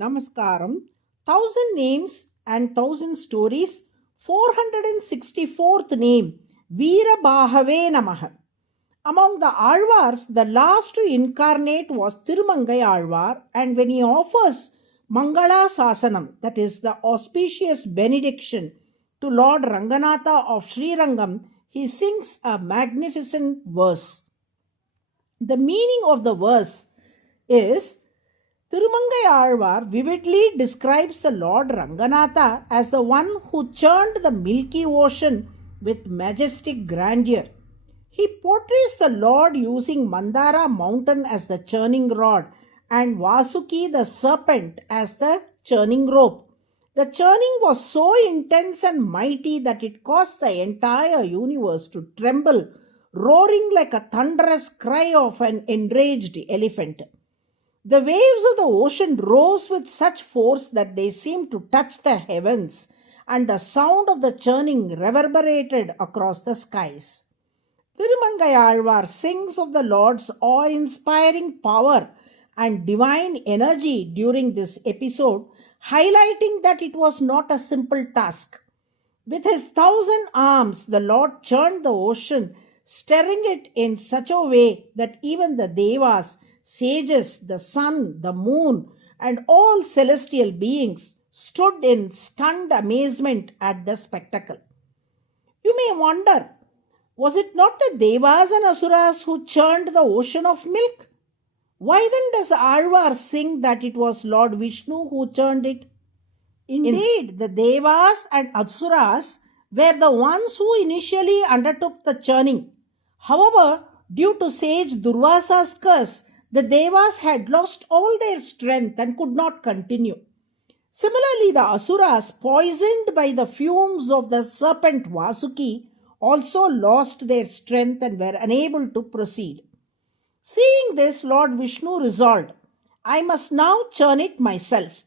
Namaskaram, 1000 names and 1000 stories, 464th name, VEERABHAHAVE NAMAH. Among the Alvars, the last to incarnate was Thirumangai Alvar, and when he offers Mangala Sasanam, that is the auspicious benediction, to Lord Ranganatha of Srirangam, he sings a magnificent verse. The meaning of the verse is Thirumangai Alvar vividly describes the Lord Ranganatha as the one who churned the milky ocean with majestic grandeur. He portrays the Lord using Mandara mountain as the churning rod and Vasuki the serpent as the churning rope. The churning was so intense and mighty that it caused the entire universe to tremble, roaring like a thunderous cry of an enraged elephant. The waves of the ocean rose with such force that they seemed to touch the heavens, and the sound of the churning reverberated across the skies. Thirumangai Alvar sings of the Lord's awe-inspiring power and divine energy during this episode, highlighting that it was not a simple task. With his 1,000 arms, the Lord churned the ocean, stirring it in such a way that even the Devas, sages, the sun, the moon, and all celestial beings stood in stunned amazement at the spectacle. You may wonder, was it not the Devas and Asuras who churned the ocean of milk? Why then does Alvar sing that it was Lord Vishnu who churned it? Indeed, the Devas and Asuras were the ones who initially undertook the churning. However, due to sage Durvasa's curse, the Devas had lost all their strength and could not continue. Similarly, the Asuras, poisoned by the fumes of the serpent Vasuki, also lost their strength and were unable to proceed. Seeing this, Lord Vishnu resolved, I must now churn it myself.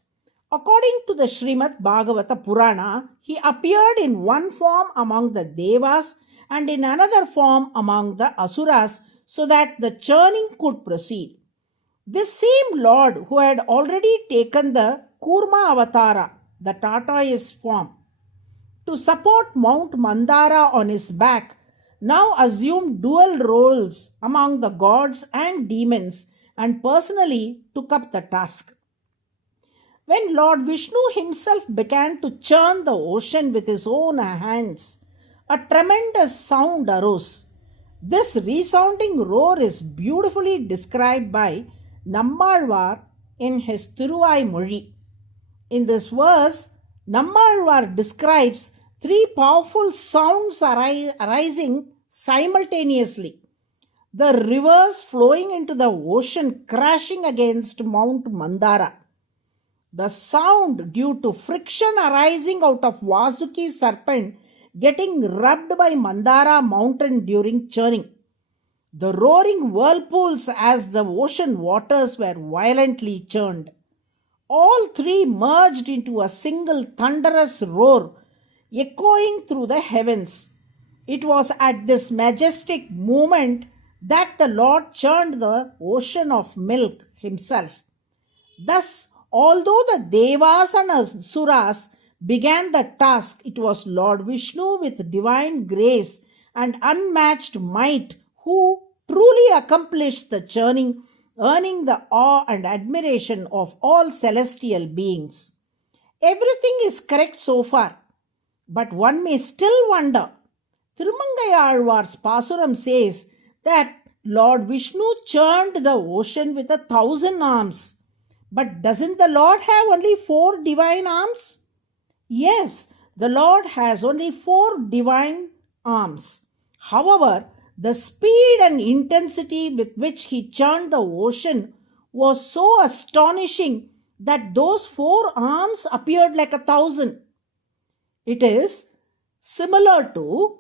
According to the Srimad Bhagavata Purana, he appeared in one form among the Devas and in another form among the Asuras, so that the churning could proceed. This same Lord who had already taken the Kurma Avatara, the tortoise form, to support Mount Mandara on his back, now assumed dual roles among the gods and demons and personally took up the task. When Lord Vishnu himself began to churn the ocean with his own hands, a tremendous sound arose. This resounding roar is beautifully described by Nammalvar in his Thiruvaimozhi. In this verse, Nammalvar describes three powerful sounds arising simultaneously. The rivers flowing into the ocean crashing against Mount Mandara. The sound due to friction arising out of Vasuki's serpent getting rubbed by Mandara mountain during churning. The roaring whirlpools as the ocean waters were violently churned. All three merged into a single thunderous roar, echoing through the heavens. It was at this majestic moment that the Lord churned the ocean of milk himself. Thus, although the Devas and Asuras began the task, it was Lord Vishnu with divine grace and unmatched might who truly accomplished the churning, earning the awe and admiration of all celestial beings. Everything is correct so far, but one may still wonder. Thirumangai Alvar's Pasuram says that Lord Vishnu churned the ocean with 1,000 arms. But doesn't the Lord have only 4 divine arms? Yes, the Lord has only 4 divine arms. However, the speed and intensity with which he churned the ocean was so astonishing that those 4 arms appeared like 1,000. It is similar to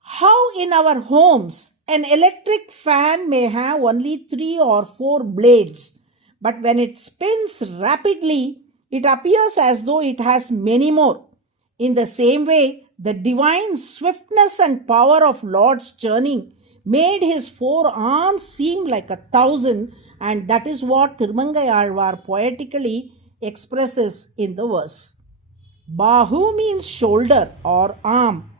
how in our homes an electric fan may have only 3 or 4 blades, but when it spins rapidly, it appears as though it has many more. In the same way, the divine swiftness and power of Lord's churning made his 4 arms seem like 1,000, and that is what Thirumangai Alvar poetically expresses in the verse. Bahu means shoulder or arm.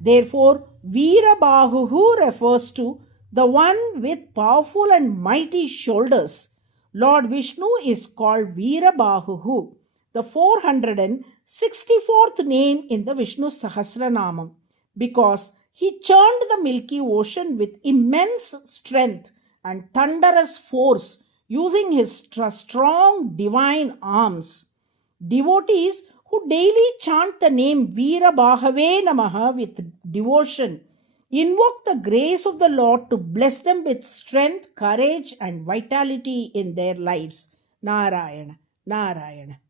Therefore, VEERABHAHAVE refers to the one with powerful and mighty shoulders. Lord Vishnu is called VEERABHAHAVE, the 464th name in the Vishnu Sahasranamam, because he churned the Milky Ocean with immense strength and thunderous force using his strong divine arms. Devotees who daily chant the name VEERABHAHAVE NAMAH with devotion invoke the grace of the Lord to bless them with strength, courage, and vitality in their lives. Narayana, Narayana.